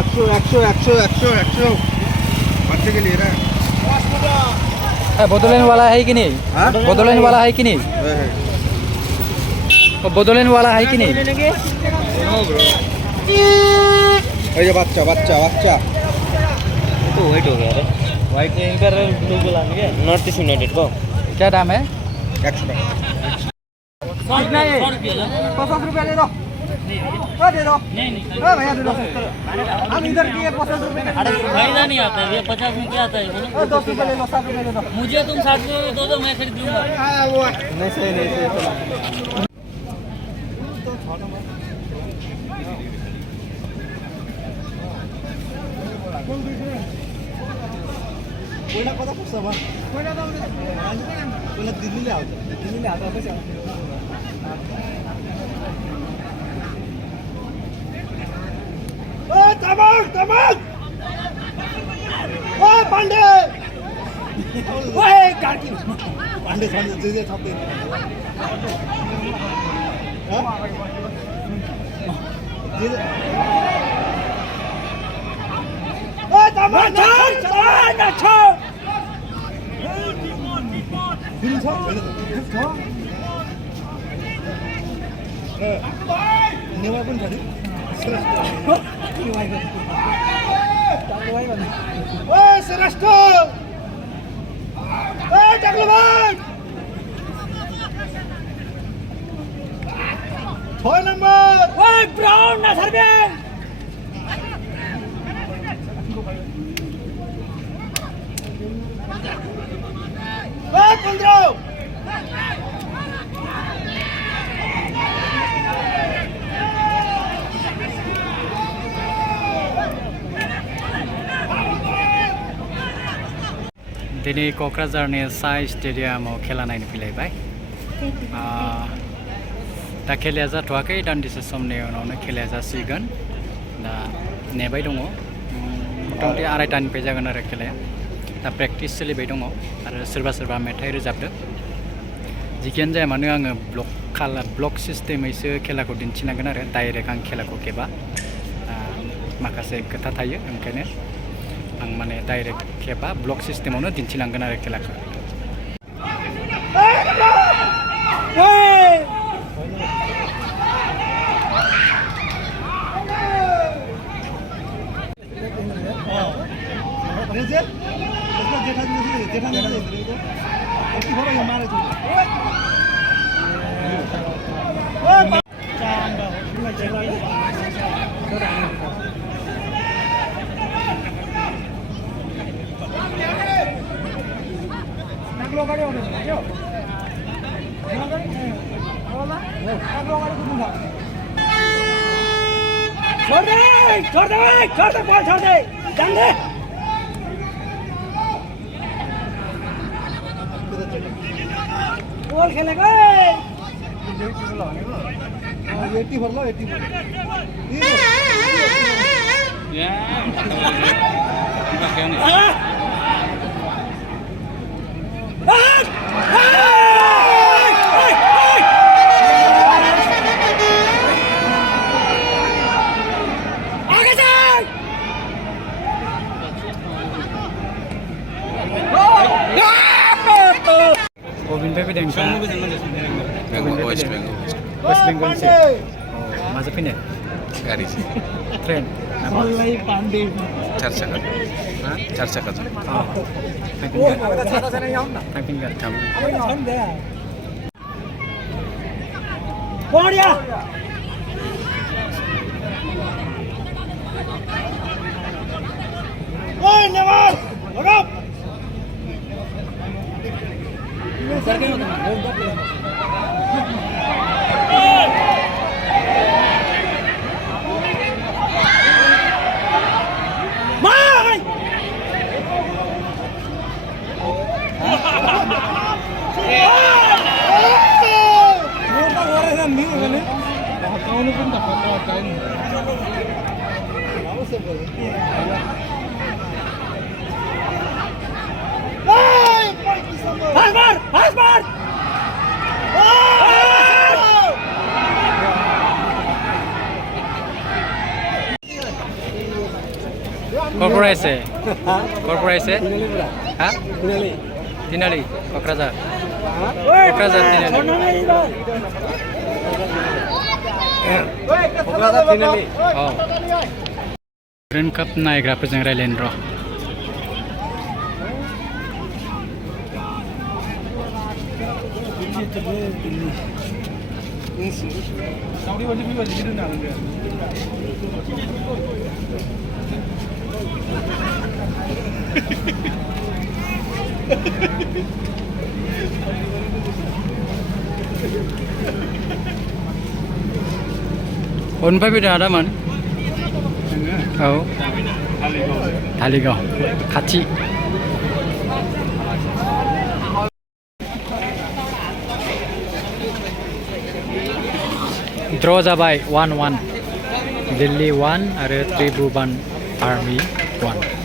একশো একশো একশো একশো একশো বাচ্চা के लिए रहा बदलेने वाला है कि नहीं? हाँ? बदलेने वाला है कि नहीं? तो बदलेने वाला है कि नहीं? ये बच्चा बच्चा बच्चा तो वाइट हो गया रे वाइट में इधर ब्लू बोलेंगे नॉर्थ ईस्ट यूनाइटेड को क्या दाम है? 100 টাকা 50 रुपया दे दो दे दो नहीं भैया दे दो हम इधर किए 50 रुपये फायदा नहीं आता है ये 50 में क्या आता है 10 रुपये ले लो 7 रुपये ले लो मुझे तुम 60 में दो दो मैं खरीद लूंगा नहीं सही पहिला कता पुग्छ अब पहिला त पहिला दिल्लीले आउँछ दिल्लीले हात आउँछ ओ तमक तमक ओ पाण्डे ओए गाडी पाण्डे छाड्छ जे थप्दै ओ तमक छ फिल्म छ छैन त नेवार पनि छ नि ओ श्रेष्ठ ओ टक्लुभाइ 6 नम्बर ओ ब्राउन ना सर्वे ओ 15 दिनै क'क्राझारनि साइ स्टेडियामाव खेला नायनो फैलायबाय दा खेलाया जाथ'वाखै दान्दिसे समनि उनावनो खेलाया जासिगोन दा नेबाय दङ मथा-मथि आरायटानिफ्राय जागोन आरो खेलाया दा प्रेक्टिस सोलिबाय दङ आरो सोरबा सोरबा मेथाइ रोजाबदों जिखियानो जाया मानो आङो ब्लक सिस्टेमैसो खेलाखौ दिन्थिनांगोन आरो डाइरेक्ट आं खेलाखौ खेबा माखासे खोथा थायो ओंखायनो आं माने डाइरेक्ट खेबा ब्लक सिस्टेमावनो दिन्थिलांगोन आरो खेलाखौ छोड़ दे बॉल छोड़ दे जान दे बॉल खेलेगा 80 भर लो 80 भर गोविंद फैदों वेस्ट बेंगल से माजों फैनाय गाड़ी से ट्रेन चार चक्का थांफिनगोन बढ़िया ओए नेवार भगाओ Korporasi. Korporasi. Hah? Tinali. Tinali, Kokrajhar. Hah? Kokrajhar Tinali. Kokrajhar Tinali. Oh. World Cup नायग्राफोरजों रायलायनो र'। अनफाय फैदों आदामोन? औ धालिगाव खाथि ड्र जाबाय 1-1 दिल्ली 1 आरो त्रिभुवन आर्मी 1